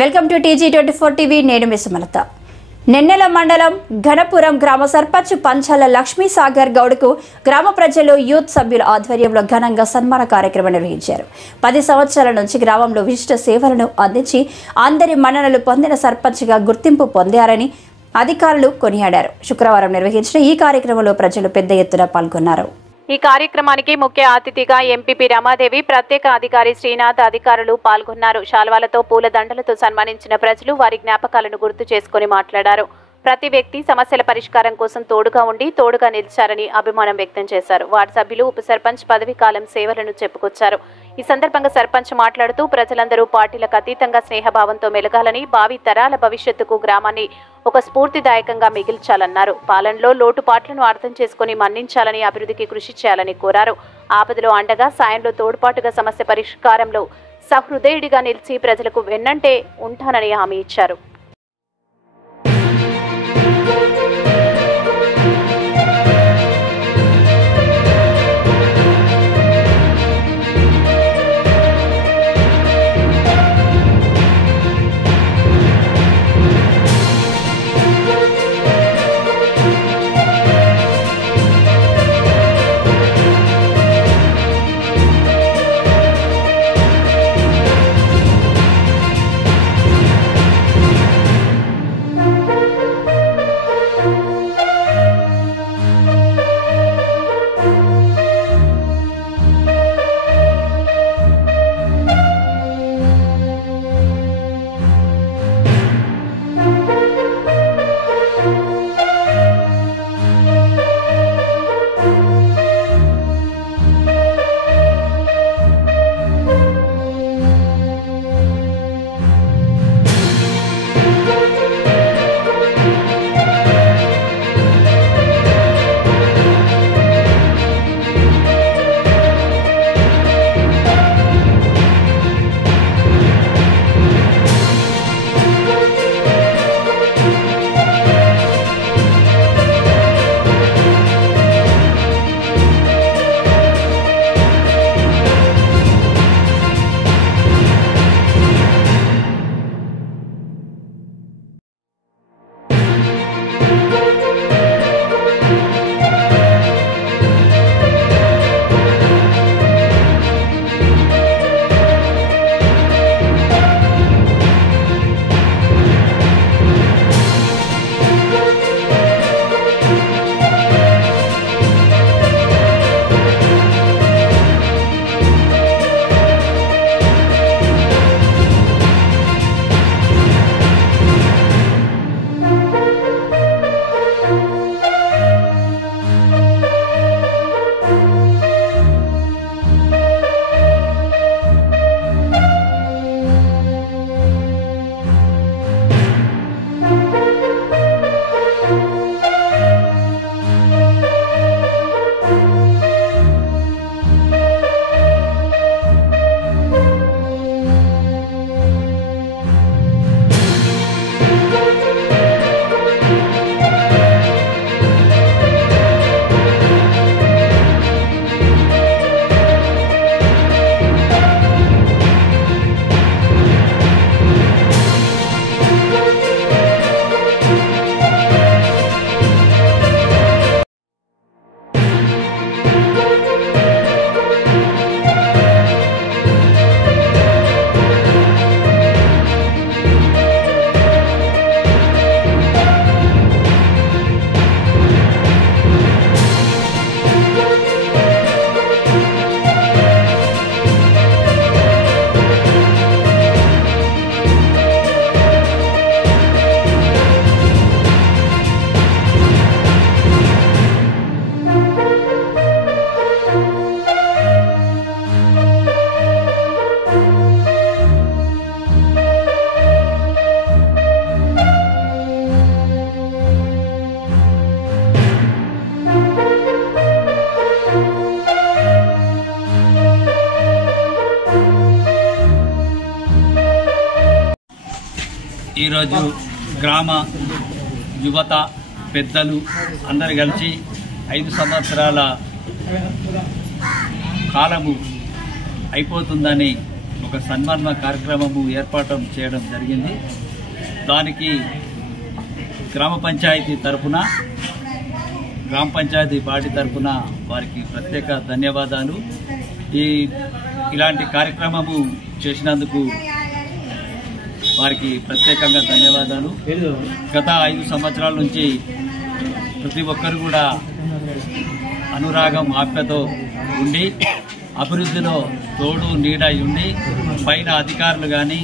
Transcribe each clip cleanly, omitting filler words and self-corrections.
Welcome to TG24 TV. నేను మీ సుమలత. నెన్నెల మండలం ఘనపురం గ్రామ సర్పంచ్ పంచాల లక్ష్మీ సాగర్ గౌడ్కు గ్రామ ప్రజలు యూత్ సభ్యుల ఆధ్వర్యంలో ఘనంగా సన్మాన కార్యక్రమం నిర్వహించారు. 10 సంవత్సరాల నుంచి గ్రామంలో విశిష్ట సేవలను అందించి అందరి మన్ననలు పొందిన సర్పంచ్గా గుర్తింపు పొందారని అధికారులు కొనియాడారు. శుక్రవారం నిర్వహించిన ఈ కార్యక్రమంలో ప్రజలు పెద్ద ఎత్తున పాల్గొన్నారు. ఈ కార్యక్రమానికి ముఖ్య అతిథిగా ఎంపీపీ రమాదేవి, ప్రత్యేక అధికారి శ్రీనాథ్ అధికారులు పాల్గొన్నారు. శాల్వాలతో పూలదండలతో సన్మానించిన ప్రజలు వారి జ్ఞాపకాలను గుర్తు చేసుకుని మాట్లాడారు. ప్రతి వ్యక్తి సమస్యల పరిష్కారం కోసం తోడుగా నిలిచారని అభిమానం వ్యక్తం చేశారు. వార్డు సభ్యులు ఉప సర్పంచ్ పదవీ కాలం సేవలను చెప్పుకొచ్చారు. ఈ సందర్భంగా సర్పంచ్ మాట్లాడుతూ ప్రజలందరూ పార్టీలకు అతీతంగా స్నేహభావంతో మెలగాలని, భావి తరాల భవిష్యత్తుకు గ్రామాన్ని ఒక స్ఫూర్తిదాయకంగా మిగిల్చాలన్నారు. పాలనలో లోటుపాట్లను అర్థం చేసుకుని మన్నించాలని, అభివృద్ధికి కృషి చేయాలని కోరారు. ఆపదలో అండగా, సాయంలో తోడ్పాటుగా, సమస్య పరిష్కారంలో సహృదయుడిగా నిలిచి ప్రజలకు వెన్నంటే ఉంటానని హామీ ఇచ్చారు. ఈరోజు గ్రామ యువత పెద్దలు అందరు కలిసి 5 సంవత్సరాల కాలము అయిపోతుందని ఒక సన్మాన కార్యక్రమము ఏర్పాటు చేయడం జరిగింది. దానికి గ్రామ పంచాయతీ తరపున, గ్రామ పంచాయతీ బాడీ తరపున వారికి ప్రత్యేక ధన్యవాదాలు. ఇలాంటి కార్యక్రమము చేసినందుకు వారికి ప్రత్యేకంగా ధన్యవాదాలు. గత 5 సంవత్సరాల నుంచి ప్రతి ఒక్కరు కూడా అనురాగం ఆప్యతో ఉండి అభివృద్ధిలో తోడు నీడ ఉండి పైన అధికారులు కానీ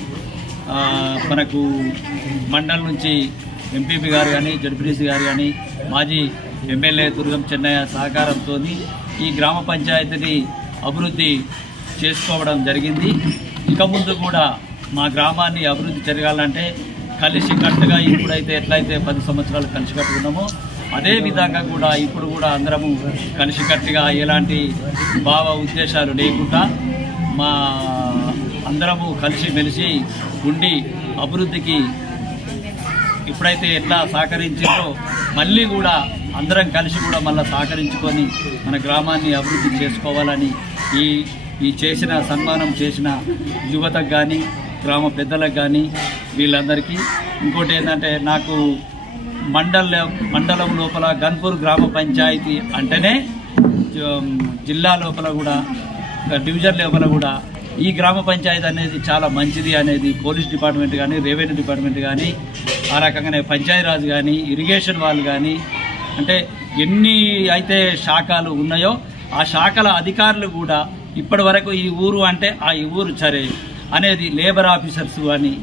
మనకు మండలం నుంచి ఎంపీపీ గారు కానీ జడ్పీటీసీ గారు కానీ మాజీ ఎమ్మెల్యే దుర్గం చెన్నయ్య సహకారంతో ఈ గ్రామ పంచాయతీని అభివృద్ధి చేసుకోవడం జరిగింది. ఇక ముందు కూడా మా గ్రామాన్ని అభివృద్ధి జరగాలంటే కలిసికట్టుగా ఇప్పుడైతే ఎట్లయితే 10 సంవత్సరాలు కలిసికట్టుకున్నామో అదే విధంగా కూడా ఇప్పుడు కూడా అందరము కలిసికట్టుగా ఎలాంటి భావ ఉద్దేశాలు లేకుండా మా అందరము కలిసిమెలిసి ఉండి అభివృద్ధికి ఇప్పుడైతే ఎట్లా సహకరించిందో మళ్ళీ కూడా అందరం కలిసి కూడా మళ్ళీ సహకరించుకొని మన గ్రామాన్ని అభివృద్ధి చేసుకోవాలని ఈ చేసిన సన్మానం చేసిన యువతకు కానీ గ్రామ పెద్దలకు కానీ వీళ్ళందరికీ ఇంకోటి ఏంటంటే నాకు మండలం లోపల గన్పూర్ గ్రామ పంచాయతీ అంటేనే జిల్లా లోపల కూడా డివిజన్ లోపల కూడా ఈ గ్రామ పంచాయతీ అనేది చాలా మంచిది అనేది పోలీస్ డిపార్ట్మెంట్ కానీ రెవెన్యూ డిపార్ట్మెంట్ కానీ ఆ రకంగానే పంచాయతీరాజ్ కానీ ఇరిగేషన్ వాళ్ళు కానీ అంటే ఎన్ని అయితే శాఖలు ఉన్నాయో ఆ శాఖల అధికారులు కూడా ఇప్పటి వరకు ఈ ఊరు అంటే ఈ ఊరు సరే అనేది లేబర్ ఆఫీసర్స్ అని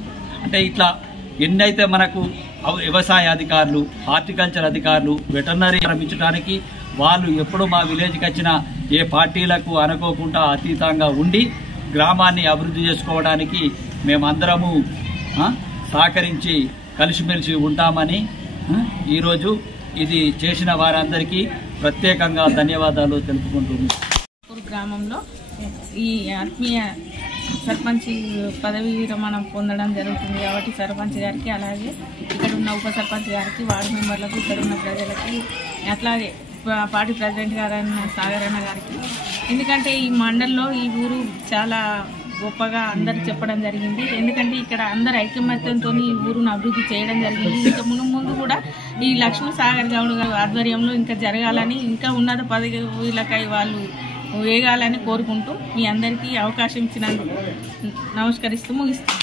అంటే ఇట్లా ఎన్నైతే మనకు వ్యవసాయ అధికారులు, హార్టికల్చర్ అధికారులు, వెటర్నరీ ప్రారంభించడానికి వాళ్ళు ఎప్పుడు మా విలేజ్కి వచ్చిన ఏ పార్టీలకు అనుకోకుండా అతీతంగా ఉండి గ్రామాన్ని అభివృద్ధి చేసుకోవడానికి మేమందరము సహకరించి కలిసిమెలిసి ఉంటామని ఈరోజు ఇది చేసిన వారందరికీ ప్రత్యేకంగా ధన్యవాదాలు తెలుపుకుంటున్నాను. గ్రామంలో ఈ ఆత్మీయ సర్పంచ్ పదవి విరమణం పొందడం జరుగుతుంది కాబట్టి సర్పంచ్ గారికి, అలాగే ఇక్కడ ఉన్న ఉప సర్పంచ్ గారికి, వార్డు మెంబర్లకు, ఇక్కడ ఉన్న ప్రజలకి, అట్లాగే పార్టీ ప్రెసిడెంట్ గారైన సాగరన్న గారికి, ఎందుకంటే ఈ మండలంలో ఈ ఊరు చాలా గొప్పగా అందరు చెప్పడం జరిగింది. ఎందుకంటే ఇక్కడ అందరు ఐకమత్యంతో ఈ ఊరును అభివృద్ధి చేయడం జరిగింది. ఇంకా ముందు కూడా ఈ లక్ష్మీ సాగర్ గౌడ్ గారి ఆధ్వర్యంలో ఇంకా జరగాలని, ఇంకా ఉన్నత పదవులకై వాళ్ళు వేగాలని కోరుకుంటూ మీ అందరికీ అవకాశం ఇచ్చినందుకు నమస్కరిస్తూ ముగిస్తాను.